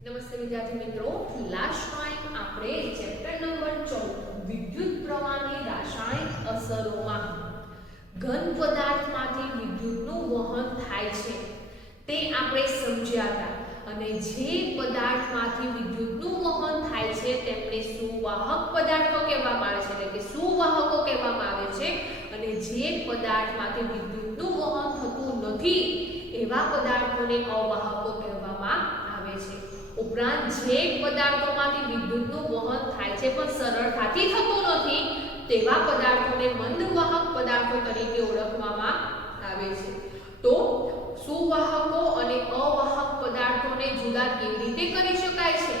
નમસ્તે વિદ્યાર્થી મિત્રો, લાસ્ટ ટાઈમ આપણે ચેપ્ટર નંબર 14 વિદ્યુત પ્રવાહની રાસાયણિક અસરોમાં ઘન પદાર્થમાંથી વિદ્યુતનું વહન થાય છે તે આપણે સમજ્યા હતા અને જે પદાર્થમાંથી વિદ્યુતનું વહન થાય છે તેમને સુવાહક પદાર્થો કહેવામાં આવે છે, એટલે કે સુવાહકો કહેવામાં આવે છે. અને જે પદાર્થમાંથી વિદ્યુતનું વહન થતું નથી એવા પદાર્થોને અવાહકો કહેવામાં આવે છે. ઉપરાંત જે પદાર્થોમાંથી વિદ્યુતનું વહન થાય છે પણ સરળતાથી થતું નથી તેવા પદાર્થોને મંદવાહક પદાર્થો તરીકે ઓળખવામાં આવે છે. તો સુવાહકો અને અવાહક પદાર્થોને જુદા કેવી રીતે કરી શકાય છે?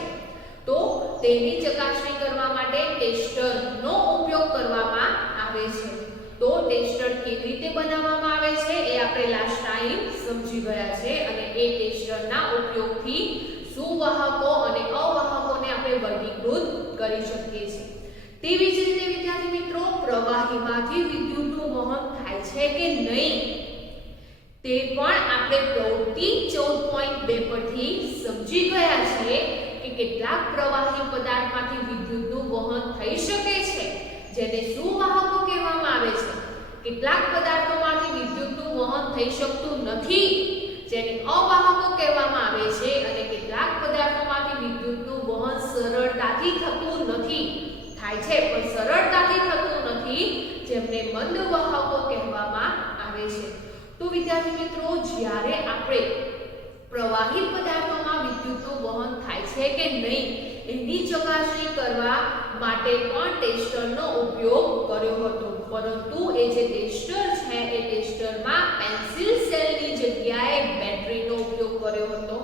તો તેની ચકાસણી કરવા માટે ટેસ્ટરનો ઉપયોગ કરવામાં આવે છે. તો ટેસ્ટર કેવી રીતે બનાવવામાં આવે છે એ આપણે લાસ્ટ ટાઈમ સમજી ગયા છે અને એ ટેસ્ટરના ઉપયોગથી સુવાહકો અને અવાહકોને આપણે વર્ગીકૃત કરી શકીએ છીએ. તેવી જ રીતે વિદ્યાર્થી મિત્રો, પ્રવાહીમાંથી વિદ્યુતનું વહન થાય છે કે નહીં તે પણ આપણે પ્રવૃત્તિ 14.2 પરથી સમજી ગયા છે કે કેટલાક પ્રવાહી પદાર્થમાંથી વિદ્યુતનું વહન થઈ શકે છે જેને સુવાહકો કહેવામાં આવે છે. કેટલાક પદાર્થોમાંથી વિદ્યુતનું વહન થઈ શકતું નથી જેને અવાહકો કહેવામાં આવે છે અને કેટલાક પદાર્થોમાંથી વિદ્યુતનું વહન સરળતાથી થતું નથી, થાય છે પણ સરળતાથી થતું નથી, જેમને મંદવાહકો કહેવામાં આવે છે. તો વિદ્યાર્થી મિત્રો, જ્યારે આપણે પ્રવાહી પદાર્થોમાં વિદ્યુતનું વહન થાય છે કે નહીં એની ચકાસણી કરવા માટે પણ ટેસ્ટરનો ઉપયોગ કર્યો હતો, પરંતુ એ જે ટેસ્ટર છે એ ટેસ્ટરમાં પેન્સિલ સેલની જગ્યાએ બેટરીનો ઉપયોગ કર્યો હતો.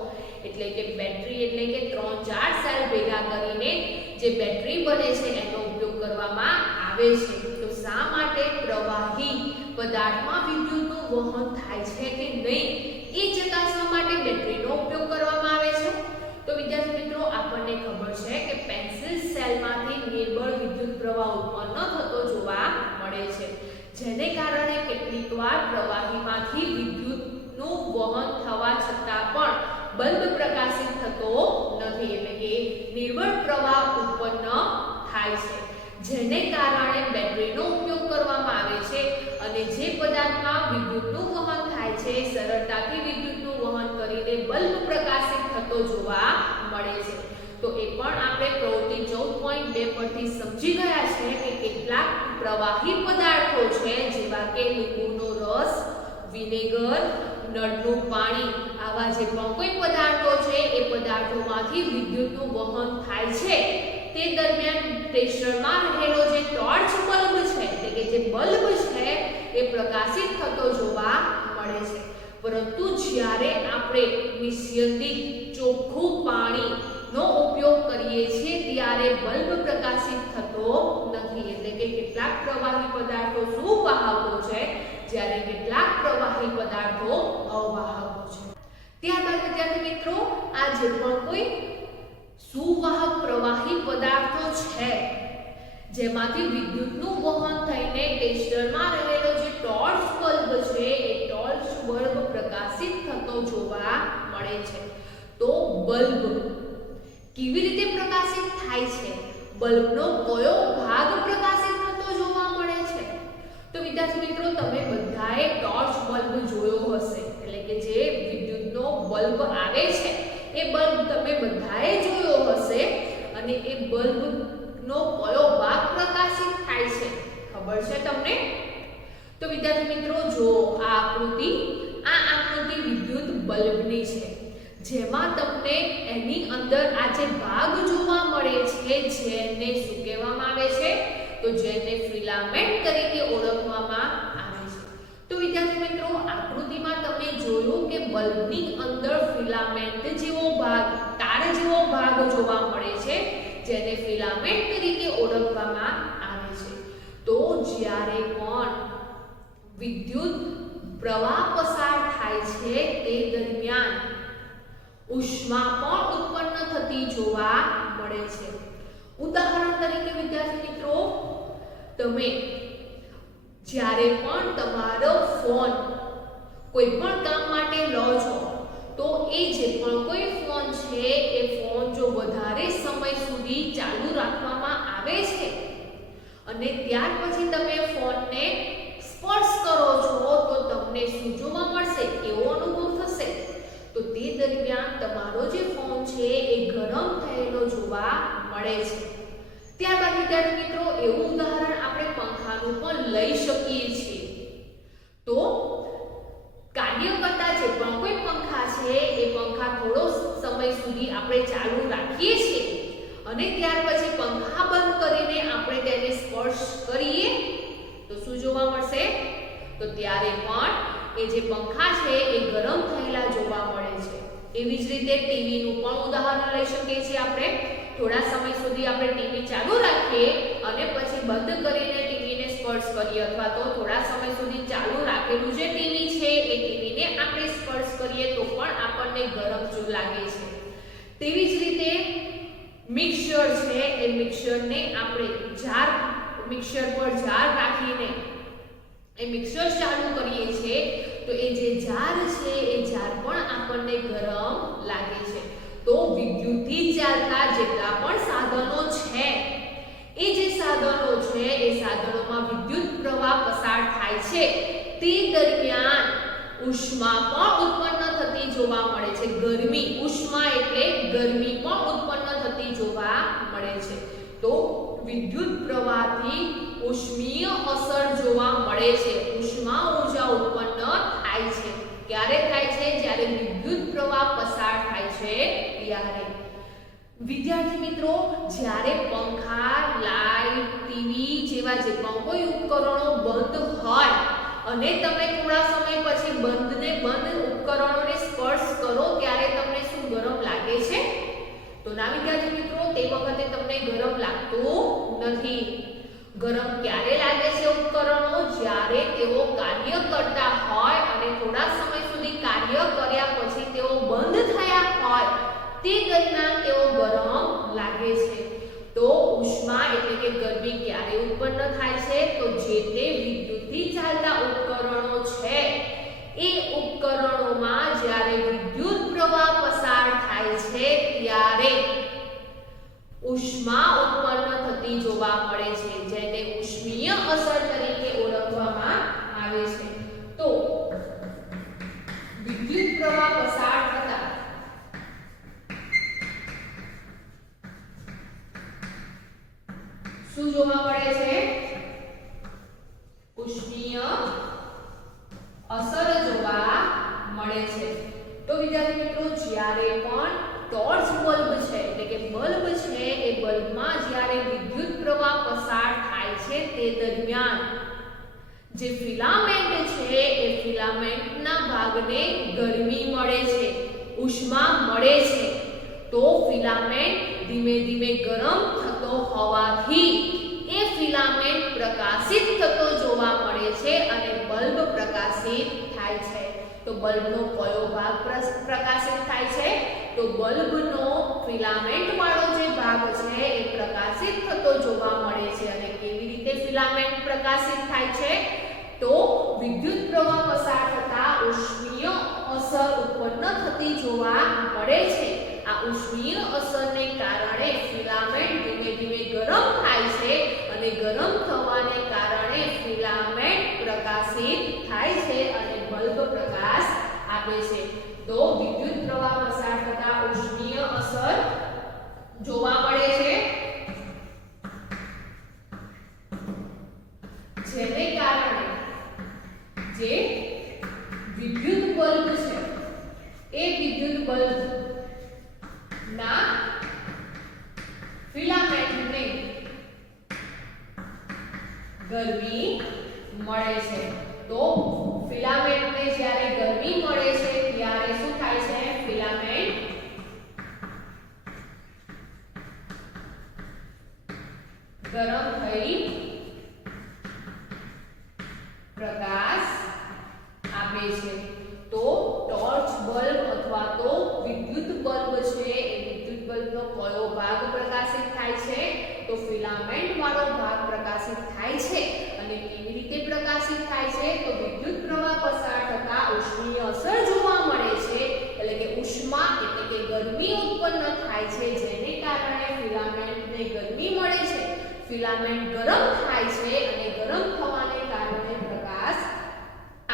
એટલે કે બેટરી એટલે કે 3-4 સેલ ભેગા કરીને જે બેટરી બને છે એનો ઉપયોગ કરવામાં આવે છે. તો શા માટે પ્રવાહી પદાર્થમાં વિદ્યુતનું વહન થાય છે કે નહીં એ ચકાસવા માટે બેટરીનો ઉપયોગ કરવામાં આવે છે? તો વિદ્યાર્થી મિત્રો, આપણને ખબર છે કે પેન્સિલ સેલમાંથી નિર્બળ વિદ્યુત પ્રવાહ ઉત્પન્ન થતો જોવા મળે છે, જેને કારણે કેટલીકવાર પ્રવાહીમાંથી વિદ્યુતનું વહન થવા છતાં પણ બલ્બ પ્રકાશિત થતો નથી, એટલે કે નિર્બળ પ્રવાહ ઉત્પન્ન થાય છે, જેને કારણે બેટરીનો ઉપયોગ કરવામાં આવે છે. અને જે પદાર્થમાં વિદ્યુતનું વહન થાય છે સરળતાથી વિદ્યુતનું વહન કરીને બલ્બ પ્રકાશિત થતો જોવા મળે છે. તો એ પણ આપણે પ્રવૃત્તિ 14.2 પરથી સમજી ગયા છે કે કેટલાક પ્રવાહી પદાર્થો છે જેવા કે લીંબુનો રસ, વિનેગર, નળનું પાણી, આવા જે પણ કોઈ પદાર્થો છે એ પદાર્થોમાંથી વિદ્યુતનું વહન થાય છે તે દરમિયાન ટેસ્ટરમાં રહેલો જે ટોર્ચ બલ્બ છે, એટલે કે જે બલ્બ છે એ પ્રકાશિત થતો જોવા મળે છે. પરંતુ જ્યારે આપણે નિસ્યંદિત ચોખ્ખું પાણીનો ઉપયોગ કરીએ છીએ ત્યારે બલ્બ પ્રકાશિત થતો નથી, એટલે કે કેટલાક પ્રવાહી પદાર્થો સુવાહકો છે જ્યારે કેટલાક પ્રવાહી પદાર્થો અવાહકો છે. ત્યારબાદ વિદ્યાર્થી મિત્રો, આ જે પણ કોઈ સુવાહક પ્રવાહી પદાર્થો છે જેમાંથી વિદ્યુતનું વહન થઈને ટેસ્ટરમાં રહેલો જે ટોર્ચ બલ્બ છે એ ટોર્ચ બલ્બ પ્રકાશિત થતો જોવા મળે છે. તો બલ્બ કેવી રીતે પ્રકાશિત થાય છે? બલ્બનો કયો ભાગ પ્રકાશિત થતો જોવા મળે છે? તો વિદ્યાર્થી મિત્રો, તમે બધાએ ટોર્ચ બલ્બ જોયો હશે, એટલે કે જે વિદ્યુતનો બલ્બ આવે છે એ બલ્બ તમે બધાએ જોયો હશે. અને એ બલ્બનો કયો ભાગ પ્રકાશિત થાય છે ખબર છે તમને? તો વિદ્યાર્થી મિત્રો, જો આ આકૃતિ વિદ્યુત બલ્બની છે, જેમાં તમને એની અંદર આ જે ભાગ જોવા મળે છે જેને શું કહેવામાં આવે છે? તો જેને ફિલામેન્ટ તરીકે ઓળખવામાં આવે છે. તો વિદ્યાર્થી મિત્રો, આકૃતિમાં તમે જોયું કે બલ્બની અંદર ફિલામેન્ટ જેવો ભાગ, તાર જેવો ભાગ જોવા મળે છે જેને ફિલામેન્ટ તરીકે ઓળખવામાં આવે છે. તો જ્યારે પણ વિદ્યુત પ્રવાહ પસાર થાય છે તે દરમિયાન ઉષ્મા પણ ઉત્પન્ન થતી જોવા મળે છે. ઉદાહરણ તરીકે વિદ્યાર્થી મિત્રો, તમે જ્યારે પણ તમારો ફોન કોઈ પણ કામ માટે લો છો તો એ જે પણ કોઈ ફોન છે એ ફોન જો વધારે સમય સુધી ચાલુ રાખવામાં આવે છે અને ત્યાર પછી તમે ફોનને સ્પર્શ કરો છો તો તમને શું જોવા મળશે, કેવો અનુભવ થશે? તો તે દરમિયાન તમારો જે ફોન છે એ ગરમ થયેલો જોવા મળે છે. ત્યારબાદ વિદ્યાર્થી મિત્રો એવું ઉદાહરણ આપણે પંખાનું પણ લઈ શકીએ છીએ. તો કાર્ય કરતા જે પણ કોઈ પંખા છે એ પંખા થોડો સમય સુધી આપણે ચાલુ રાખીએ છીએ અને ત્યાર પછી પંખા બંધ કરીને આપણે તેને સ્પર્શ કરીએ તો શું જોવા મળશે? તો ત્યારે પણ એ જે પંખા છે એ ગરમ થયેલા જોવા મળે છે. એવી જ રીતે ટીવીનું પણ ઉદાહરણ લઈ શકીએ છીએ. આપણે થોડા સમય સુધી આપણે ટીવી ચાલુ રાખીએ અને પછી બંધ કરીને ટીવીને સ્પર્શ કરીએ અથવા તો થોડા સમય સુધી ચાલુ રાખેલું જે ટીવી છે એ ટીવીને આપણે સ્પર્શ કરીએ તો પણ આપણને ગરમ જો લાગે છે. તેવી જ રીતે મિક્સર છે એ મિક્સરને આપણે મિક્સર પર જાર રાખીને એ મિક્સર ચાલુ કરીએ છીએ તો એ જે જાર છે એ જાર પણ આપણને ગરમ લાગે છે. તો વિદ્યુતથી ચાલતા જેટલા પણ સાધનો છે એ જે સાધનો છે એ સાધનોમાં વિદ્યુત પ્રવાહ પસાર થાય છે તે દરમિયાન ઉષ્મા પણ ઉત્પન્ન થતી જોવા મળે છે. ગરમી, ઉષ્મા એટલે ગરમી પણ ઉત્પન્ન થતી જોવા મળે છે. તો વિદ્યુત પ્રવાહથી ઉષ્મીય અસર જોવા મળે છે. ઉષ્મા ઊર્જા ઉત્પન્ન થાય છે. ક્યારે થાય છે? જ્યારે વિદ્યુત પ્રવાહ પસાર થાય છે ત્યારે. વિદ્યાર્થી મિત્રો, જ્યારે પંખા, લાઈટ, ટીવી જેવા જે પણ કોઈ ઉપકરણો બંધ હોય અને તમે થોડા સમય પછી બંધ ઉપકરણોને સ્પર્શ કરો ત્યારે તમને શું ગરમ લાગે છે? તો ના વિદ્યાર્થી મિત્રો, તે વખતે તમને ગરમ લાગતું નથી. ગરમ ક્યારે લાગે છે ઉપકરણો? જ્યારે તેઓ કાર્ય કરતા હોય અને થોડા સમય સુધી કાર્ય કર્યા પછી તેઓ બંધ થયા હોય તે દરમિયાન તેઓ ગરમ લાગે છે. તો ઉષ્મા એટલે કે ગરમી ક્યારે ઉત્પન્ન થાય છે? તો જે તે વિદ્યુતથી ચાલતા ઉપકરણો છે એ ઉપકરણોમાં જ્યારે વિદ્યુત પ્રવાહ પસાર થાય છે ત્યારે ઉષ્મા ઉત્પન્ન થતી જોવા મળે છે, જેને ઉષ્મીય અસર તરીકે ઓળખવામાં આવે છે. તો વિદ્યુત પ્રવાહ પસાર થતા શું જોવા મળે છે? ઉષ્મીય અસર જોવા મળે છે. તો વિદ્યાર્થી મિત્રો, જ્યારે પણ ટોર્ચ બલ્બ છે એટલે કે બલ્બ છે એ બલ્બમાં જ્યારે વિદ્યુત પ્રવાહ પસાર થાય છે તે દરમિયાન જે ફિલામેન્ટ છે એ ફિલામેન્ટના ભાગને ગરમી મળે છે, ઉષ્મા મળે છે. તો ફિલામેન્ટ ધીમે ધીમે ગરમ થતો હોવાથી એ ફિલામેન્ટ પ્રકાશિત થતો જોવા મળે છે અને બલ્બ પ્રકાશિત થાય છે. તો બલ્બનો કયો ભાગ પ્રકાશિત થાય છે? તો બલ્બનો ફિલામેન્ટ વાળો જે ભાગ છે એ પ્રકાશિત થતો જોવા મળે છે. અને કેવી રીતે ફિલામેન્ટ પ્રકાશિત થાય છે? તો વિદ્યુત પ્રવાહ પસાર થતા ઉષ્મીય અસર ઉત્પન્ન થતી જોવા મળે છે. આ ઉષ્મીય અસરને કારણે ફિલામેન્ટ ધીમે ધીમે ગરમ થાય છે અને ગરમ થવાને કારણે ફિલામેન્ટ પ્રકાશિત થાય છે અને બલ્બ પ્રકાશ આપે છે. તો વિદ્યુત પ્રવાહ પસાર થતા ઉષ્મીય અસર જોવા મળે છે, જેને કારણે જે વિદ્યુત બલ્બ છે એ વિદ્યુત બલ્બ ના ફિલામેન્ટને ગરમી મળે છે. તો ફિલામેન્ટને જ્યારે ગરમી મળે છે ત્યારે શું થાય છે? ફિલામેન્ટ ગરમ થઈ પ્રકાશ આપે છે. તો ટોર્ચ બલ્બ અથવા તો વિદ્યુત બલ્બ છે એ વિદ્યુત બલ્બનો કયો ભાગ પ્રકાશિત થાય છે? તો ફિલામેન્ટ વાળો ભાગ પ્રકાશિત થાય છે. અને કેવી રીતે પ્રકાશિત થાય છે? તો વિદ્યુત પ્રવાહ પસાર થતા ઉષ્મીય અસર જોવા મળે છે, એટલે કે ગરમી ઉત્પન્ન થાય છે, જેને કારણે ફિલામેન્ટને ગરમી મળે છે. ફિલામેન્ટ ગરમ થાય છે અને ગરમ થવાને કારણે પ્રકાશ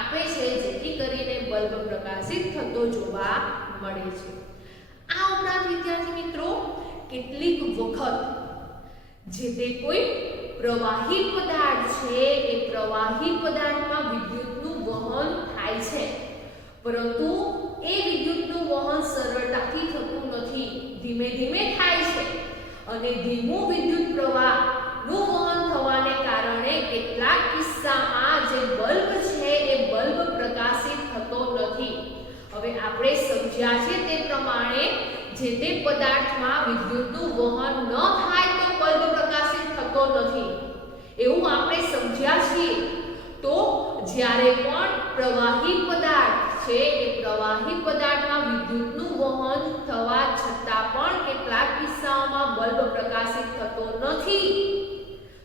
આપે છે, જેથી કરીને બલ્બ પ્રકાશિત થતો જોવા મળે છે. આ ઉપરાંત વિદ્યાર્થી મિત્રો કેટલીક વખત જે તે કોઈ પ્રવાહી પદાર્થ છે એ પ્રવાહી પદાર્થમાં વિદ્યુતનું વહન થાય છે, પરંતુ એ વિદ્યુતનું વહન સરળતાથી થતું નથી, ધીમે ધીમે થાય છે. અને ધીમું વિદ્યુત પ્રવાહનું વહન થવાને કારણે કેટલાક કિસ્સામાં જે બલ્બ છે એ બલ્બ પ્રકાશિત થતો નથી. હવે આપણે સમજ્યા છે તે પ્રમાણે જે તે પદાર્થમાં વિદ્યુતનું વહન ન થાય તો બલ્બ પ્રકાશિત થતો નથી એવું આપણે સમજ્યા છીએ. તો જ્યારે પણ પ્રવાહી પદાર્થ છે એ પ્રવાહી પદાર્થમાં વિદ્યુતનું વહન થવા છતાં પણ કેટલાક કિસ્સાઓમાં બલ્બ પ્રકાશિત થતો નથી,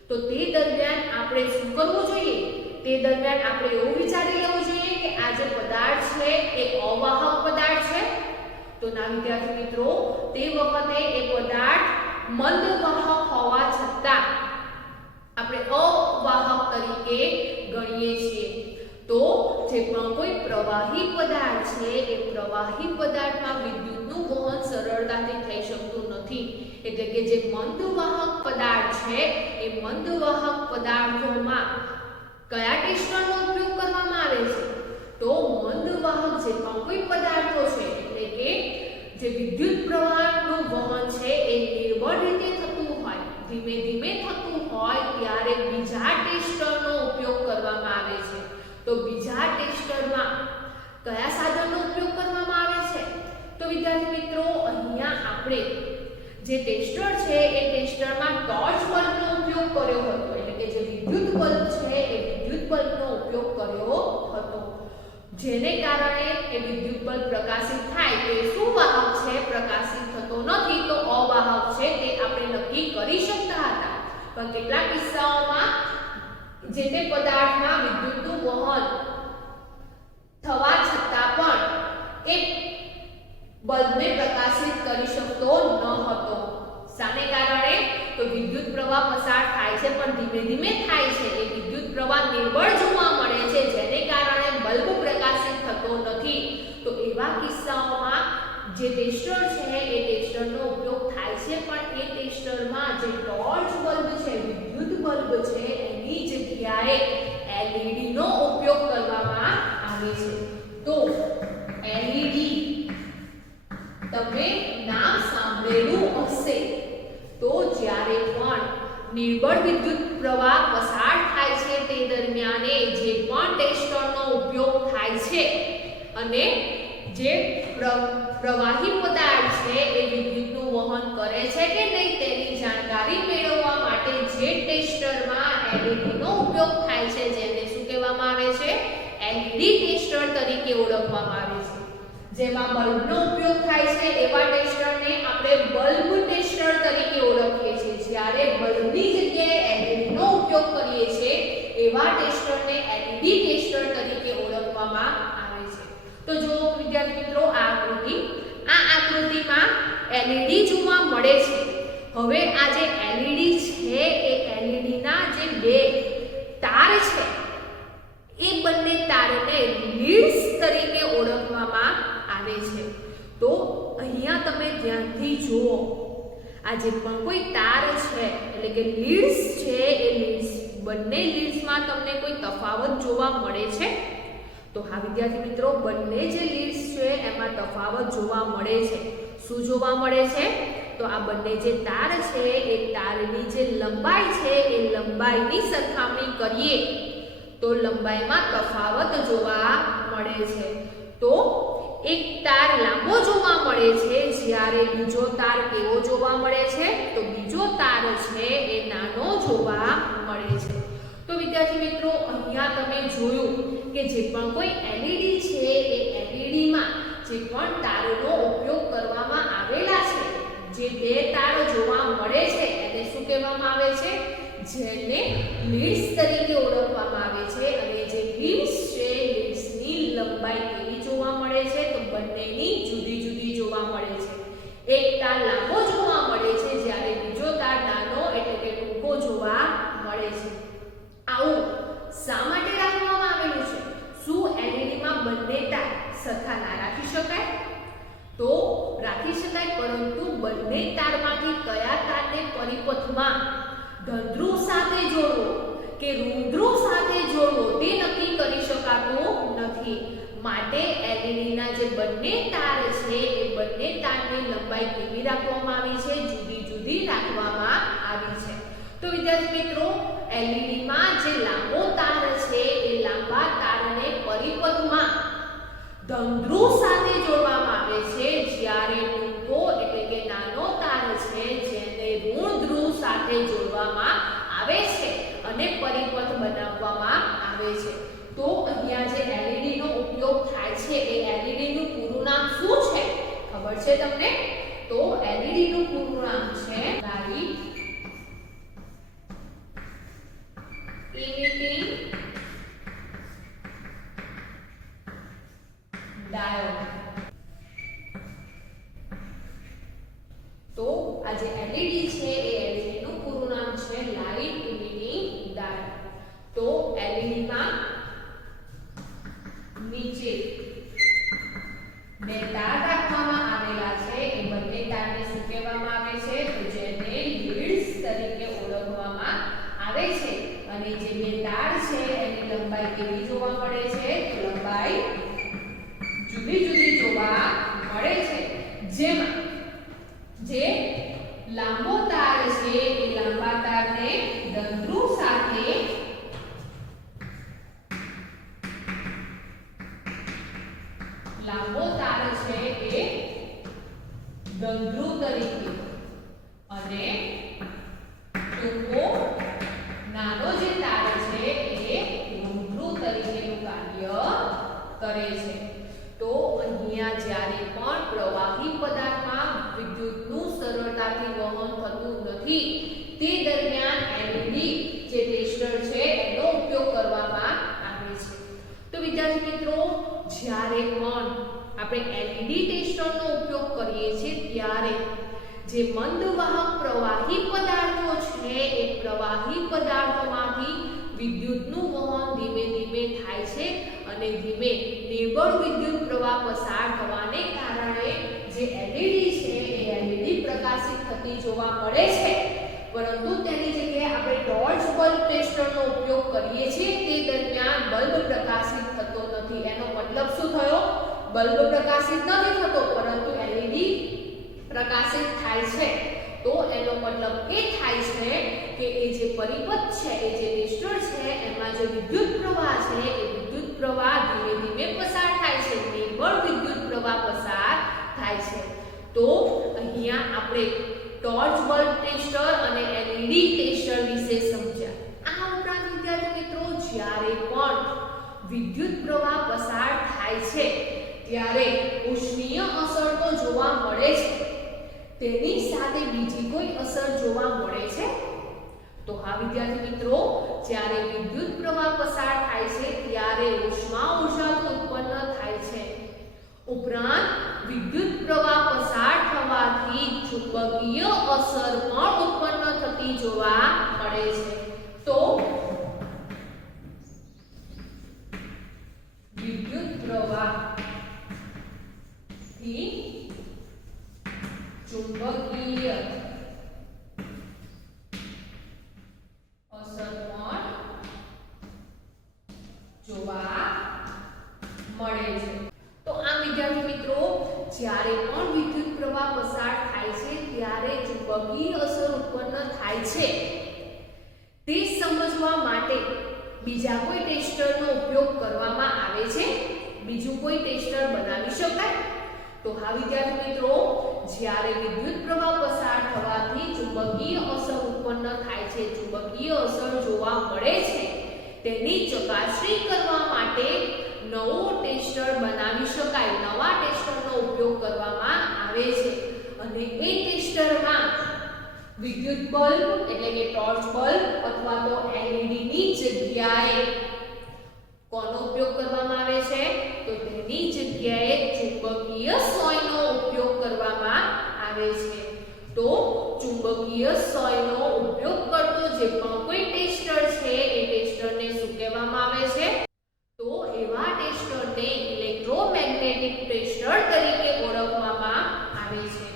તો તે દરમિયાન આપણે શું કરવું જોઈએ? તે દરમિયાન આપણે એવું વિચારી લેવું જોઈએ કે આ જે પદાર્થ છે એ અવાહક પદાર્થ છે. તો ના વિદ્યાર્થી મિત્રો, તે વખતે એ પદાર્થ મંદ વાહક હોવા છતાં આપણે અવાહક તરીકે ગણીએ છીએ. તો જે પણ કોઈ પ્રવાહી પદાર્થ છે એ પ્રવાહી પદાર્થમાં વિદ્યુતનું વહન સરળતાથી થઈ શકતું નથી. એટલે કે જે મંદ વાહક પદાર્થ છે એ મંદ વાહક પદાર્થોમાં કયા ટેસ્ટરનો ઉપયોગ કરવામાં આવે છે? તો મંદ વાહક જે પણ કોઈ પદાર્થો છે એટલે કે જે વિદ્યુત પ્રવાહનું વહન છે એ નિર્બળ રીતે થતું હોય, ધીમે ધીમે થતું હોય, ત્યારે બીજા ટેસ્ટરનો ઉપયોગ કરવામાં આવે છે. તો બીજા ટેસ્ટરમાં કયા સાધનનો ઉપયોગ કરવામાં આવે છે? તો વિદ્યાર્થી મિત્રો, અહીંયા આપણે જે ટેસ્ટર છે એ ટેસ્ટરમાં ટોર્ચ બલ્બનો ઉપયોગ કર્યો હતો, એટલે કે જે વિદ્યુત બલ્બ છે એ વિદ્યુત બલ્બનો ઉપયોગ કર્યો હતો, જેને કારણે એ વિદ્યુત બલ્બ પ્રકાશિત થાય તો એ શું વાહક છે? પ્રકાશિત થતો નથી, તો અવાહક છે તે આપણે નક્કી કરી શકતા હતા. પણ કેટલાક કિસ્સાઓમાં જે તે પદાર્થમાં વિદ્યુતનું વહન થવા છતાં પણ એ બલ્બને પ્રકાશિત કરી શકતો ન હતો. શાને કારણે? તો વિદ્યુત પ્રવાહ પસાર થાય છે પણ ધીમે ધીમે થાય છે, એ વિદ્યુત પ્રવાહ નિર્બળ જોવા મળે છે, જેને કારણે બલ્બ પ્રકાશિત થતો નથી. તો એવા કિસ્સાઓમાં જે ટેસ્ટર છે એ ટેસ્ટરનો ઉપયોગ થાય છે, પણ એ ટેસ્ટરમાં જે ટોર્ચ બલ્બ છે, વિદ્યુત બલ્બ છે, એની જગ્યાએ LED નો ઉપયોગ કરવામાં આવે છે. તો LED તમે નામ સાંભળેલું હશે. તો જ્યારે પણ નિર્બળ વિદ્યુત પ્રવાહ પસાર થાય છે તે દરમિયાન જે પણ ટેસ્ટરનો ઉપયોગ થાય છે અને જે પ્રવાહી પદાર્થ છે એ વિદ્યુતનું વહન કરે છે કે નહીં તેની જાણકારી મેળવવા માટે જે ટેસ્ટરમાં LED નો ઉપયોગ થાય છે, જેને શું કહેવામાં આવે છે? LED ટેસ્ટર તરીકે ઓળખવામાં આવે છે. જેમાં બલ્બનો ઉપયોગ થાય છે એવા ટેસ્ટરને આપણે બલ્બ ટેસ્ટર તરીકે ઓળખીએ છીએ. જ્યારે બલ્બની જગ્યાએ LED નો ઉપયોગ કરીએ છીએ એવા ટેસ્ટરને LED ટેસ્ટર તરીકે ઓળખવામાં આવે છે. તો જો વિદ્યાર્થી મિત્રો, આ આકૃતિમાં LED જોવા મળે છે. હવે આ જે LED છે એ LED ના જે બે તાર છે એ બંને તારને લીડ્સ તરીકે ઓળખવામાં આવે છે. તો અહીંયા તમે ધ્યાનથી જુઓ, આ જે પણ કોઈ તાર છે એટલે કે લીડ્સ છે એ લીડ્સ બંને લીડ્સમાં તમને કોઈ તફાવત જોવા મળે છે? તો હા વિદ્યાર્થી મિત્રો, બંને જે લીડ્સ છે એમાં તફાવત જોવા મળે છે. શું જોવા મળે છે? તો આ બંને જે તાર છે એ તારની જે લંબાઈ છે એ લંબાઈની સરખામણી કરીએ તો લંબાઈમાં તફાવત જોવા મળે છે. તો એક તાર લાંબો જોવા મળે છે, જ્યારે બીજો તાર કેવો જોવા મળે છે? તો બીજો તાર છે એ નાનો જોવા મળે છે. તો વિદ્યાર્થી મિત્રો, અહીંયા તમે જોયું કે જે પણ કોઈ LED છે એ LED માં જે પણ તારનો ઉપયોગ કરવામાં આવેલા છે, જે બે તાર જોવા મળે છે એને શું કહેવામાં આવે છે? જેને લીડ્સ તરીકે ઓળખવામાં આવે છે. અને જે લીડ્સ છે, લીડ્સની લંબાઈ કેવી જોવા મળે છે? તો બંનેની જુદી જુદી જોવા મળે છે. પરિપથમાં ધ્રુવ સાથે જોડવો કે ઋધ્રુવ સાથે જોડવો તે નક્કી કરી શકાતું નથી. માટે LED ના જે બંને તાર છે એ બંને તારની લંબાઈ કેવી રાખવામાં આવી છે? જુદી જુદી રાખવામાં આવી છે. તો વિદ્યાર્થી મિત્રો, LED માં જે લાંબો તાર છે એ લાંબા તારને પરિપથમાં ધ્રુવ સાથે જોડવામાં આવે છે, જ્યારે ટૂંકો એટલે કે નાનો તાર છે જેને ઋણ ધ્રુવ સાથે જોડવામાં આવે છે અને પરિપથ બનાવવામાં આવે છે. તો અહીંયા જે LED નો ઉપયોગ થાય છે એ LED નું પૂરું નામ શું છે ખબર છે તમને? તો LED નું પૂરું નામ છે લાઇટ ઇમિટિંગ ડાયોડ. તો આ જે LED છે એ LED નું પૂરું નામ છે લાઇટ ઇમિટિંગ ડાયોડ. તો LED માં નીચે બે તાર રાખવામાં આવેલા છે, એ બંને તારને શું કહેવામાં આવે છે? તો જેને લીડ્સ તરીકે ઓળખવામાં આવે છે. અને જે બે તાર છે એની લંબાઈ કેવી જોવા મળે છે? તો લંબાઈ જુદી જુદી જોવા મળે છે. જેમાં જે લાંબો તાર છે એ લાંબા તારને ધ્રુવ સાથે લાંબો તાર છે એ ધ્રુવ તરીકે અને ટૂંકો નાનો જે તાર છે એ ઋધ્રુવ તરીકેનું કાર્ય કરે છે. તો અહીંયા જ્યારે પણ પ્રવાહી પદાર્થમાં વિદ્યુતનું સરળતાથી વહન થતું નથી તે દરમિયાન LED જે ટેસ્ટર છે એનો ઉપયોગ કરવામાં આવે છે. તો વિદ્યાર્થી મિત્રો, જ્યારે પણ આપણે LED ટેસ્ટરનો ઉપયોગ કરીએ છીએ ત્યારે જે મંદવાહક પ્રવાહી પદાર્થો છે એ પ્રવાહી પદાર્થોમાંથી વિદ્યુતનું વહન ધીમે ધીમે થાય છે અને ધીમે નિર્બળ વિદ્યુત પ્રવાહ પસાર થવાને કારણે જે LED છે એ LED પ્રકાશિત થતી જોવા મળે છે. પરંતુ તેની જગ્યાએ આપણે ટોર્ચ બલ્બ ટેસ્ટરનો ઉપયોગ કરીએ છીએ તે દરમિયાન બલ્બ પ્રકાશિત થતો નથી. એનો મતલબ શું થયો? બલ્બ પ્રકાશિત નથી થતો પરંતુ LED પ્રકાશિત થાય છે. તો એનો મતલબ એ થાય છે કે એ જે પરિપથ છે એ જે ટેસ્ટર છે એમાં જે વિદ્યુત પ્રવાહ છે એ વિદ્યુત પ્રવાહ ધીમે ધીમે પસાર થાય છે, નિર્બળ વિદ્યુત પ્રવાહ પસાર થાય છે. તો અહીંયા આપણે ટોર્ચ બલ્બ ટેસ્ટર અને LED ટેસ્ટર વિશે સમજ્યા. આ ઉપરાંત વિદ્યાર્થી મિત્રો, જ્યારે પણ વિદ્યુત પ્રવાહ પસાર થાય છે ત્યારે ઉષ્ણીય અસર તો જોવા મળે છે, તેની સાથે બીજી કોઈ અસર જોવા મળે છે? તો હા વિદ્યાર્થી મિત્રો, જ્યારે વિદ્યુત પ્રવાહ પસાર થાય છે ત્યારે ઉષ્મા ઉર્જા ઉત્પન્ન થાય છે. ઉપરાંત વિદ્યુત પ્રવાહ પસાર થવાથી ચુંબકીય અસર પણ ઉત્પન્ન થતી જોવા મળે છે. તો વિદ્યુત પ્રવાહ થી ચુંબકીય અસર પણ જોવા મળે છે. તો આ વિદ્યાર્થી મિત્રો, જ્યારે પણ વિદ્યુત પ્રવાહ પસાર થાય છે ત્યારે ચુંબકીય અસર ઉત્પન્ન થાય છે તે સમજવા માટે બીજા કોઈ ટેસ્ટરનો ઉપયોગ કરવામાં આવે છે? બીજું કોઈ ટેસ્ટર બનાવી શકાય? તો હા વિદ્યાર્થી મિત્રો, જ્યારે વિદ્યુત પ્રવાહ પસાર થવાથી ચુંબકીય અસર ઉત્પન્ન થાય છે, ચુંબકીય અસર જોવા મળે છે, તેની ચકાસણી કરવા માટે નવો ટેસ્ટર બનાવી શકાય, નવા ટેસ્ટરનો ઉપયોગ કરવામાં આવે છે. અને એ ટેસ્ટરમાં વિદ્યુત બલ્બ એટલે કે ટોર્ચ બલ્બ અથવા તો LED ની જગ્યાએ કોનો ઉપયોગ કરવામાં આવે છે? તો તેની જગ્યાએ ચુંબકીય સોયનો ઉપયોગ કરવામાં આવે છે. તો ચુંબકીય સોયનો ઉપયોગ કરતો જે પણ કોઈ ટેસ્ટર છે એ ટેસ્ટરને શું કહેવામાં આવે છે? તો એવા ટેસ્ટરને ઇલેક્ટ્રોમેગ્નેટિક ટેસ્ટર તરીકે ઓળખવામાં આવે છે.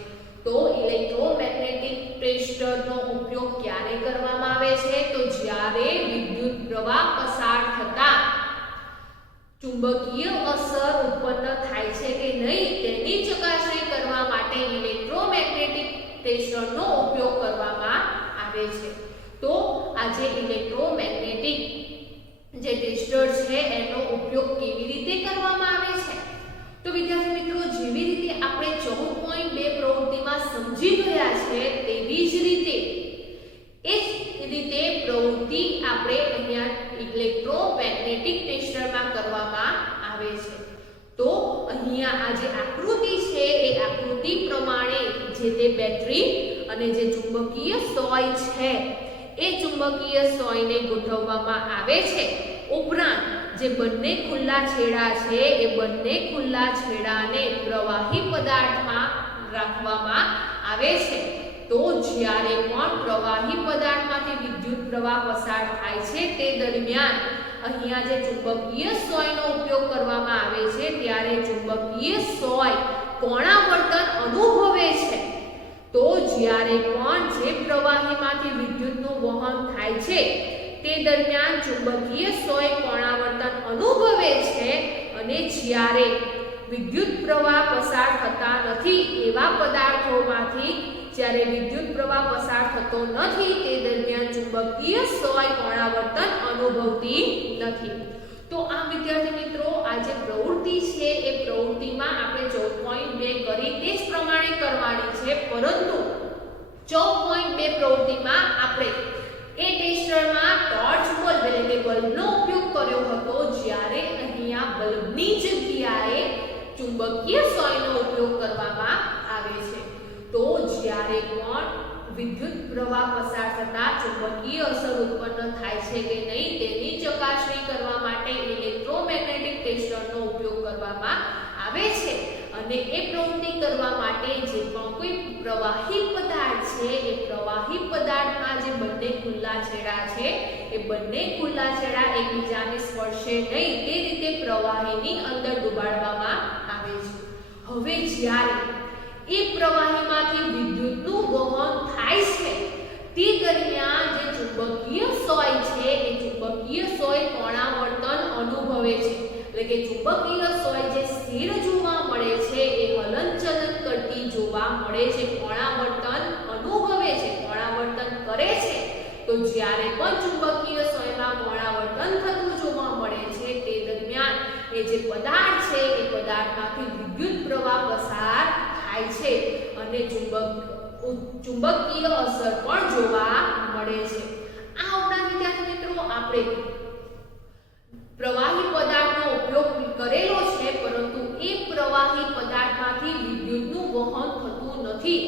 તો ઇલેક્ટ્રોમેગ્નેટિક ટેસ્ટરનો ઉપયોગ ચુંબકીય અસર ઉત્પન્ન થાય છે કે નહીં તેની ચકાસણી કરવા માટે ઇલેક્ટ્રોમેગ્નેટિક ટેસ્ટરનો ઉપયોગ કરવામાં આવે છે. તો આજે ઇલેક્ટ્રોમેગ્નેટિક જે ટેસ્ટર છે એનો ઉપયોગ કેવી રીતે કરવામાં આવે છે? તો વિદ્યાર્થી મિત્રો, જેવી રીતે આપણે 14.2 પ્રવૃત્તિમાં સમજી ગયા છે તેવી જ રીતે પ્રવૃત્તિ આપણે અહીંયા ઇલેક્ટ્રોમેગ્નેટિક ટેસ્ટરમાં કરવામાં આવે છે. તો અહીંયા આ જે આકૃતિ છે એ આકૃતિ પ્રમાણે જે તે બેટરી અને જે ચુંબકીય સોય છે એ ચુંબકીય સોયને ગોઠવવામાં આવે છે. ઉપરાંત જે બંને ખુલ્લા છેડા છે એ બંને ખુલ્લા છેડાને પ્રવાહી પદાર્થમાં રાખવામાં આવે છે. તો જ્યારે પણ પ્રવાહી પદાર્થમાંથી વિદ્યુત પ્રવાહ પસાર થાય છે તે દરમિયાન અહીંયા જે ચુંબકીય સોયનો ઉપયોગ કરવામાં આવે છે ત્યારે ચુંબકીય સોય કોણાવર્તન અનુભવે છે. તો જ્યારે પણ જે પ્રવાહીમાંથી વિદ્યુતનું વહન થાય છે તે દરમિયાન ચુંબકીય સોય કોણાવર્તન અનુભવે છે અને જ્યારે વિદ્યુત પ્રવાહ પસાર થતા નથી એવા પદાર્થોમાંથી જ્યારે વિદ્યુત પ્રવાહ પસાર થતો નથી તે દરમિયાન ચુંબકીય સોય કોણાવર્તન અનુભવતી નથી. તો આ વિદ્યાર્થી મિત્રો, આ જે પ્રવૃત્તિ છે એ પ્રવૃત્તિમાં આપણે 14.2 કરી તે જ પ્રમાણે કરવાની છે, પરંતુ 14.2 પ્રવૃત્તિમાં આપણે એ ટેસ્ટરમાં ટોર્ચ બલ્બ એટલે કે બલ્બનો ઉપયોગ કર્યો હતો, જ્યારે અહીંયા બલ્બની જગ્યાએ ચુંબકીય સોયનો ઉપયોગ કરવામાં આવે છે. તો જ્યારે પણ વિદ્યુત પ્રવાહ પસાર થતા ચુંબકીય અસર ઉત્પન્ન થાય છે કે નહીં તેની ચકાસણી કરવા માટે ઇલેક્ટ્રોમેગ્નેટિક ટેસ્ટરનો ઉપયોગ કરવામાં આવે છે. અને એ પ્રવૃત્તિ કરવા માટે જે પણ કોઈ પ્રવાહી પદાર્થ છે એ પ્રવાહી પદાર્થમાં જે બંને ખુલ્લા છેડા છે એ બંને ખુલ્લા છેડા એકબીજાને સ્પર્શે નહીં તે રીતે પ્રવાહીની અંદર ડુબાડવામાં આવે છે. હવે જ્યારે એ પ્રવાહીમાંથી વિદ્યુતનું વહન થાય છે તે દરમિયાન જે ચુંબકીય સોય છે એ ચુંબકીય સોય કોણાવર્તન અનુભવે છે. એટલે કે ચુંબકીય સોય જે સ્થિર જોવા મળે છે એ હલનચલન કરતી જોવા મળે છે, કોણાવર્તન અનુભવે છે, કોણાવર્તન કરે છે. તો જ્યારે પણ ચુંબકીય સોયમાં કોણાવર્તન થતું જોવા મળે છે તે દરમિયાન એ જે પદાર્થ છે એ પદાર્થમાંથી વિદ્યુત પ્રવાહ પસાર થાય છે અને ચુંબકીય અસર પણ જોવા મળે છે. આ ઉપરાંત વિદ્યાર્થી મિત્રો, આપણે પ્રવાહી પદાર્થનો ઉપયોગ કરેલો છે, પરંતુ એ પ્રવાહી પદાર્થમાંથી વિદ્યુતનું વહન થતું નથી.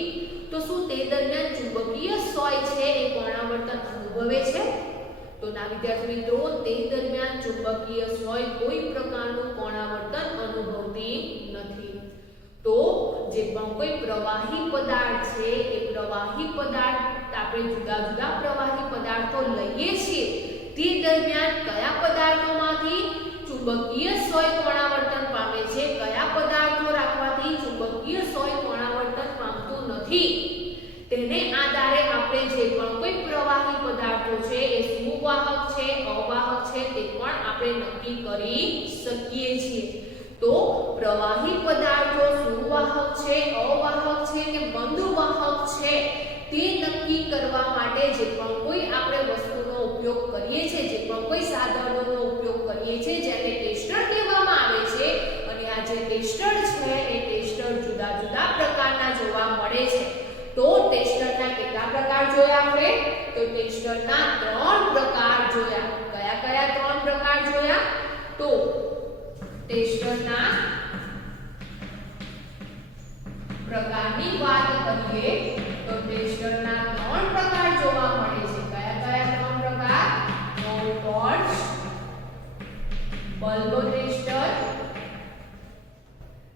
તો શું તે દરમિયાન ચુંબકીય સોય છે એ કોણાવર્તન અનુભવે છે? તો ના વિદ્યાર્થી મિત્રો, તે દરમિયાન ચુંબકીય સોય કોઈ પ્રકારનું કોણાવર્તન અનુભવતી નથી. તો જે પણ કોઈ પ્રવાહી પદાર્થ છે એ પ્રવાહી પદાર્થ આપણે જુદા જુદા પ્રવાહી પદાર્થો લઈએ છીએ તે દરમિયાન કયા પદાર્થોમાંથી ચુંબકીય સોય કોણાવર્તન પામે છે, કયા પદાર્થો રાખવાથી ચુંબકીય સોય કોણાવર્તન પામતું નથી, તેને આધારે આપણે જે પણ કોઈ પ્રવાહી પદાર્થો છે એ સુવાહક છે, અવાહક છે તે પણ આપણે નક્કી કરી શકીએ છીએ. તો પ્રવાહી પદાર્થો સુવાહક છે, અવાહક છે કે બંધવાહક છે તે નક્કી કરવા માટે જે પણ કોઈ આપણે વસ્તુનો ઉપયોગ કરીએ છીએ, જે પણ કોઈ સાધનોનો ઉપયોગ કરીએ છીએ જેને ટેસ્ટર કહેવામાં આવે છે. અને આ જે ટેસ્ટર છે એ ટેસ્ટર જુદા જુદા પ્રકારના જોવા મળે છે. તો ટેસ્ટરના કેટલા પ્રકાર જોયા આપણે? તો ટેસ્ટરના 3 પ્રકાર જોયા. કયા કયા 3 પ્રકાર જોયા? તો ટેસ્ટરના પ્રકારની વાત કરીએ તો ટેસ્ટરના 3 પ્રકાર જોવા મળે છે. કયા કયા 3 પ્રકાર? તો ટોર્ચ, બલ્બ ટેસ્ટર,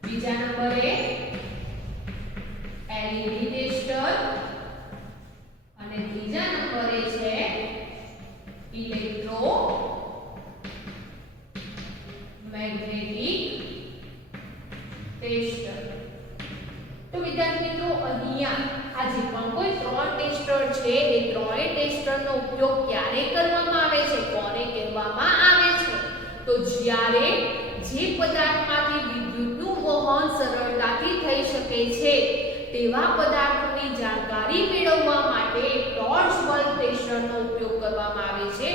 બીજા નંબરે એલઈડી ટેસ્ટર અને ત્રીજા નંબરે છે ઇલેક્ટ્રો મેગ્નેટિક ટેસ્ટર. તો વિદ્યાર્થી મિત્રો, અહીંયા આ જે પણ કોઈ 3 ટેસ્ટર છે એ 3 ટેસ્ટરનો ઉપયોગ ક્યારે કરવામાં આવે છે, કોને કહેવામાં આવે છે? તો જ્યારે જે પદાર્થમાંથી વિદ્યુતનું વહન સરળતાથી થઈ શકે છે તેવા પદાર્થોની જાણકારી મેળવવા માટે ટોર્ચ બલ્બ ટેસ્ટરનો ઉપયોગ કરવામાં આવે છે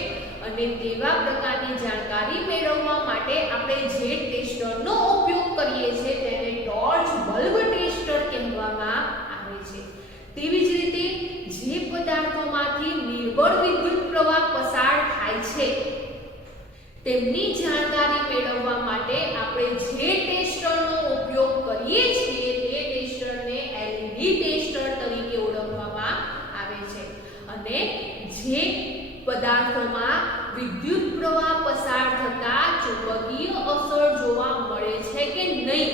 અને તેવા પ્રકારની જાણકારી મેળવવા માટે આપણે જે ટેસ્ટરનો ઉપયોગ કરીએ છીએ તેને ટોર્ચ બલ્બ ટેસ્ટર કહેવામાં આવે છે। તેવી જ રીતે જે પદાર્થોમાંથી નિર્બળ વિદ્યુત પ્રવાહ પસાર થાય છે તેમની જાણકારી મેળવવા માટે આપણે જે ટેસ્ટરનો ઉપયોગ કરીએ છીએ તે ટેસ્ટરને એલઈડી ટેસ્ટર તરીકે ઓળખવામાં આવે છે અને જે પદાર્થોમાં વિદ્યુત પ્રવાહ પસાર થતા ચુંબકીય અસર જોવા મળે છે કે નહીં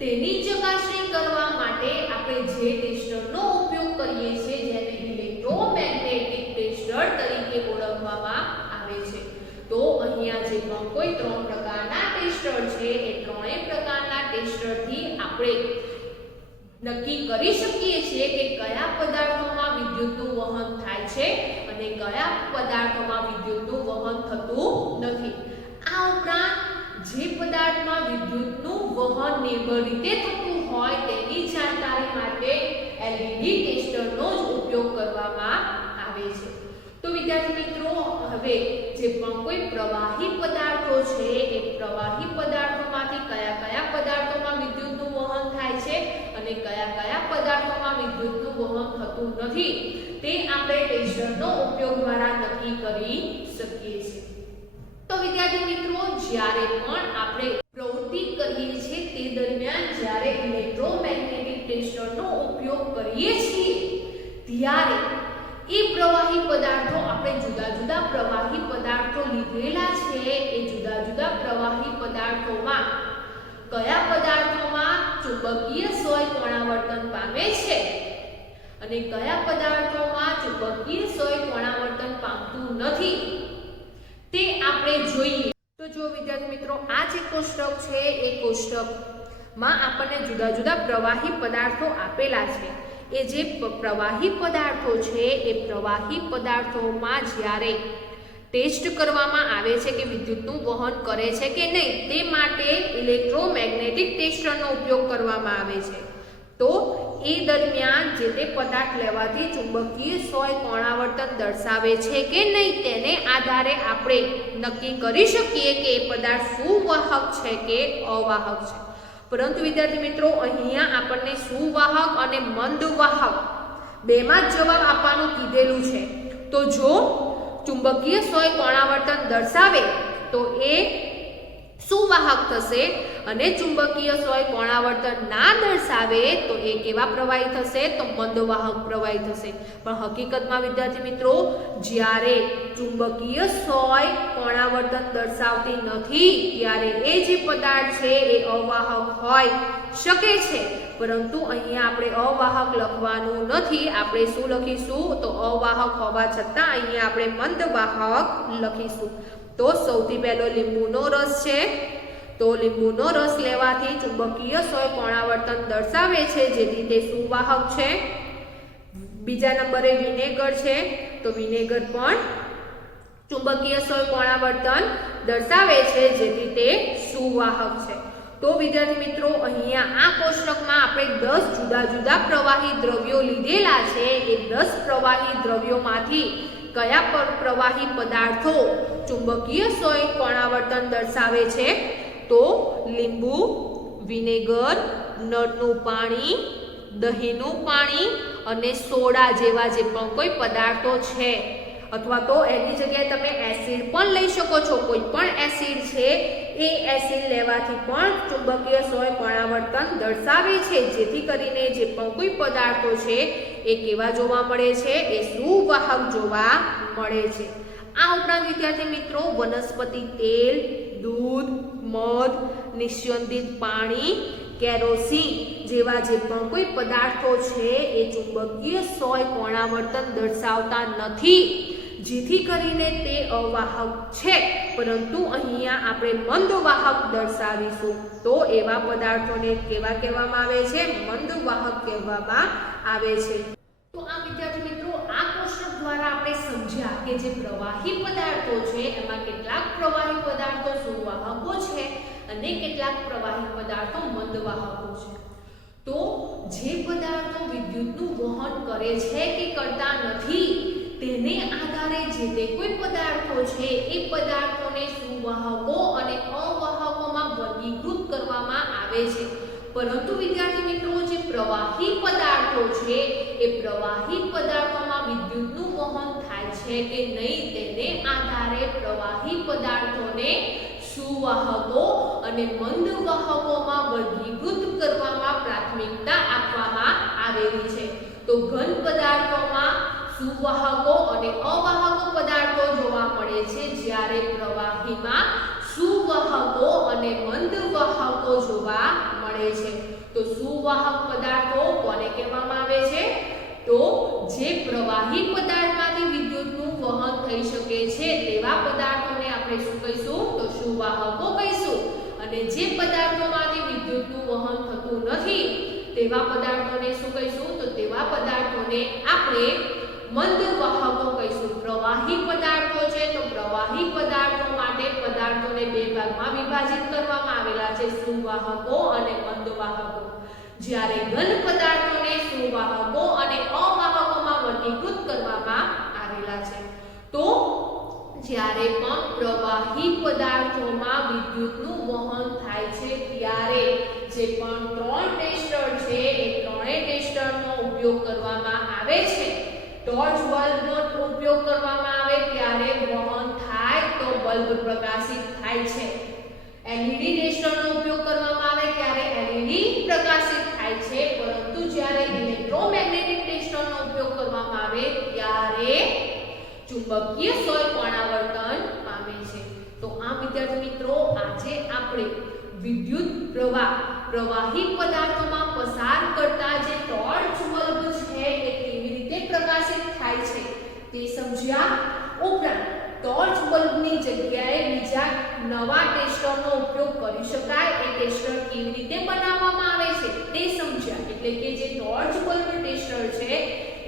તેની ચકાસણી કરવા માટે આપણે જે ટેસ્ટરનો ઉપયોગ કરીએ છીએ જેને ઇલેક્ટ્રોમેગ્નેટિક ટેસ્ટર તરીકે ઓળખવામાં આવે છે। તો અહીંયા જે પણ કોઈ 3 પ્રકારના ટેસ્ટર છે એ ત્રણેય પ્રકારના ટેસ્ટરથી આપણે નક્કી કરી શકીએ છીએ કે કયા પદાર્થોમાં વિદ્યુતનું વહન થાય છે અને કયા પદાર્થોમાં વિદ્યુતનું વહન થતું નથી। આ ઉપરાંત જે પદાર્થમાં વિદ્યુતનું વહન નિર્બળ રીતે થતું હોય તેની જાણકારી માટે એલઈડી ટેસ્ટરનો જ ઉપયોગ કરવામાં આવે છે। તો વિદ્યાર્થી મિત્રો હવે જે પણ કોઈ પ્રવાહી પદાર્થો છે એ પ્રવાહી પદાર્થોમાંથી કયા કયા પદાર્થોમાં વિદ્યુતનું વહન થાય છે અને કયા કયા પદાર્થોમાં વિદ્યુતનું વહન થતું નથી તે આપણે ટેસ્ટરનો ઉપયોગ દ્વારા નક્કી કરી શકીએ છીએ। તો વિદ્યાર્થી મિત્રો જ્યારે પણ આપણે પ્રવૃત્તિ કરીએ છીએ તે દરમિયાન જ્યારે ઇલેક્ટ્રોમેગ્નેટિક ટેસ્ટરનો ઉપયોગ કરીએ છીએ ત્યારે એ પ્રવાહી પદાર્થો આપણે જુદા જુદા પ્રવાહી પદાર્થો લીધેલા છે એ જુદા જુદા પ્રવાહી પદાર્થોમાં કયા પદાર્થોમાં ચુંબકીય સોય કોણાવર્તન પામે છે અને કયા પદાર્થોમાં ચુંબકીય સોય કોણાવર્તન પામતું નથી તે આપણે જોઈએ। તો જો વિદ્યાર્થી મિત્રો આ જે કોષ્ટક છે એ કોષ્ટકમાં આપણને જુદા જુદા પ્રવાહી પદાર્થો આપેલા છે। એ જે પ્રવાહી પદાર્થો છે એ પ્રવાહી પદાર્થોમાં જ્યારે ટેસ્ટ કરવામાં આવે છે કે વિદ્યુતનું વહન કરે છે કે નહીં તે માટે ઇલેક્ટ્રોમેગ્નેટિક ટેસ્ટરનો ઉપયોગ કરવામાં આવે છે। તો એ દરમિયાન જે તે પદાર્થ લેવાથી ચુંબકીય સોય કોણાવર્તન દર્શાવે છે કે નહીં તેને આધારે આપણે નક્કી કરી શકીએ કે એ પદાર્થ સુવાહક છે કે અવાહક છે। પરંતુ વિદ્યાર્થી મિત્રો અહીંયા આપણને સુવાહક અને મંદવાહક બેમાં જ જવાબ આપવાનું કીધેલું છે। તો જો ચુંબકીય સોય કોણાવર્તન દર્શાવે તો એ સુવાહક થશે અને ચુંબકીય સોય કોણાવર્તન ના દર્શાવે તો એ કેવા પ્રવાહી થશે તો મંદવાહક પ્રવાહી થશે। પણ હકીકતમાં વિદ્યાર્થી મિત્રો જ્યારે ચુંબકીય સોય કોણાવર્તન દર્શાવતી નથી ત્યારે એ જે પદાર્થ છે એ અવાહક હોય શકે છે પરંતુ અહીંયા આપણે અવાહક લખવાનું નથી। આપણે શું લખીશું તો અવાહક હોવા છતાં અહીંયા આપણે મંદવાહક લખીશું। તો સૌથી પહેલો લીંબુનો રસ છે તો લીંબુનો રસ લેવાથી ચુંબકીય સોય કોણાવર્તન દર્શાવે છે જેથી તે સુવાહક છે। બીજા નંબરે વિનેગર છે તો વિનેગર પણ ચુંબકીય સોય કોણાવર્તન દર્શાવે છે જેથી તે સુવાહક છે। તો વિદ્યાર્થી મિત્રો અહીંયા આ કોષ્ટકમાં આપણે 10 જુદા જુદા પ્રવાહી દ્રવ્યો લીધેલા છે। એ 10 પ્રવાહી દ્રવ્યોમાંથી કયા પ્રવાહી પદાર્થો ચુંબકીય સોય કોણાવર્તન દર્શાવે છે તો લીંબુ, વિનેગર, નળનું પાણી, દહીંનું પાણી અને સોડા જેવા જે પણ કોઈ પદાર્થો છે અથવા તો એની જગ્યાએ તમે એસિડ પણ લઈ શકો છો। કોઈ પણ એસિડ છે એ એસિડ લેવાથી પણ ચુંબકીય સોય કોણાવર્તન દર્શાવે છે જેથી કરીને જે પણ કોઈ પદાર્થો છે એ કેવા જોવા મળે છે એ સુવાહક જોવા મળે છે। આ ઉપરાંત વિદ્યાર્થી મિત્રો વનસ્પતિ તેલ, દૂધ, મધ, નિસ્યંદિત પાણી, કેરોસીન જેવા જે પણ કોઈ પદાર્થો છે એ ચુંબકીય સોય કોણાવર્તન દર્શાવતા નથી જેથી કરીને તે અવાહક છે પરંતુ અહીંયા આપણે મંદવાહક દર્શાવીશું। તો એવા પદાર્થોને કેવા કહેવામાં આવે છે મંદવાહક કહેવામાં આવે છે। તો આ વિદ્યાર્થી મિત્રો આ કોષ્ટક દ્વારા આપણે સમજ્યા કે જે પ્રવાહી પદાર્થો છે એમાં કેટલાક પ્રવાહી પદાર્થો સુવાહકો છે અને કેટલાક પ્રવાહી પદાર્થો મંદ વાહકો છે. તો જે પદાર્થો વિદ્યુતનું વહન કરે છે કે કરતા નથી તેને આધારે જે તે કોઈ પદાર્થો છે એ પદાર્થોને સુવાહકો અને અવાહકોમાં વર્ગીકૃત કરવામાં આવે છે. પરંતુ વિદ્યાર્થી મિત્રો, જે પ્રવાહી પદાર્થો છે એ પ્રવાહી પદાર્થોમાં વિદ્યુતનું વહન થાય છે કે નહીં તેને આધારે પ્રવાહી પદાર્થોને સુવાહકો અને મંદ વાહકોમાં વર્ગીકૃત કરવામાં પ્રાથમિકતા આપવામાં આવેલી છે. તો ઘન પદાર્થોમાં સુવાહકો અને અવાહકો પદાર્થો જોવા મળે છે, જ્યારે પ્રવાહીમાં સુવાહકો અને મંદ વાહકો જોવા મળે છે. તો સુવાહક પદાર્થો કોને કહેવામાં આવે છે? તો જે પ્રવાહી પદાર્થમાંથી વિદ્યુતનું વહન થઈ શકે છે તેવા પદાર્થોને આપણે શું કહીશું? તો સુવાહકો કહીશું. અને જે પદાર્થોમાંથી વિદ્યુતનું વહન થતું નથી તેવા પદાર્થોને શું કહીશું? તો તેવા પદાર્થોને આપણે મંદ વાહકો કહીશું. પ્રવાહી પદાર્થો છે તો પ્રવાહી પદાર્થો માટે પદાર્થોને બે ભાગમાં વિભાજિત કરવામાં આવેલા છે, સુવાહકો અને મંદ વાહકો. જ્યારે ઘન પદાર્થોને સુવાહકો અને અવાહકોમાં વર્ગીકૃત કરવામાં આવેલા છે. તો જ્યારે પણ પ્રવાહી પદાર્થોમાં વિદ્યુતનું વહન થાય છે ત્યારે જે પણ ત્રણ ટેસ્ટર છે એ ત્રણેય ટેસ્ટરનો ઉપયોગ કરવામાં આવે છે. ટોર્ચ બલ્બનો ઉપયોગ કરવામાં આવે ત્યારે વહન થાય તો બલ્બ પ્રકાશિત થાય છે. એલઈડી ટેસ્ટરનો ઉપયોગ કરવામાં આવે ત્યારે એલઈડી પ્રકાશિત થાય છે. પરંતુ જ્યારે ઇલેક્ટ્રોમેગ્નેટિક ટેસ્ટરનો ઉપયોગ કરવામાં આવે ત્યારે ચુંબકીય સોય પરાવર્તન પામે છે. તો આ વિદ્યાર્થી મિત્રો, આજે આપણે વિદ્યુત પ્રવાહ પ્રવાહી પદાર્થોમાં પસાર કરતા જે ટોર્ચ બલ્બ છે એ કેવી રીતે પ્રકાશિત થાય છે તે સમજ્યા. ઉપરાંત ટોર્ચ બલ્બની જગ્યાએ બીજા નવા ટેસ્ટરનો ઉપયોગ કરી શકાય એ ટેસ્ટર કેવી રીતે બનાવવામાં આવે છે તે સમજ્યા. એટલે કે જે ટોર્ચ બલ્બ ટેસ્ટર છે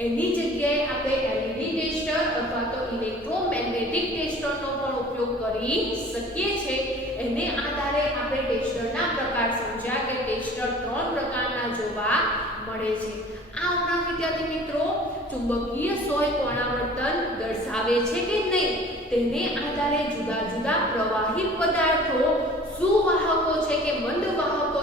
એની જગ્યાએ આપણે એલઈડી ટેસ્ટર અથવા તો ઇલેક્ટ્રોમેગ્નેટિક ટેસ્ટરનો પણ ઉપયોગ કરી શકીએ છીએ. એને આધારે આપણે ટેસ્ટરના પ્રકાર સમજ્યા કે ટેસ્ટર ત્રણ પ્રકારના જોવા મળે છે. આ ઉપરાંત વિદ્યાર્થી મિત્રો, ચુંબકીય સોય પરાવર્તન દર્શાવે છે કે નહીં તેને આધારે જુદા જુદા પ્રવાહી પદાર્થો સુવાહકો છે કે મંદ વાહકો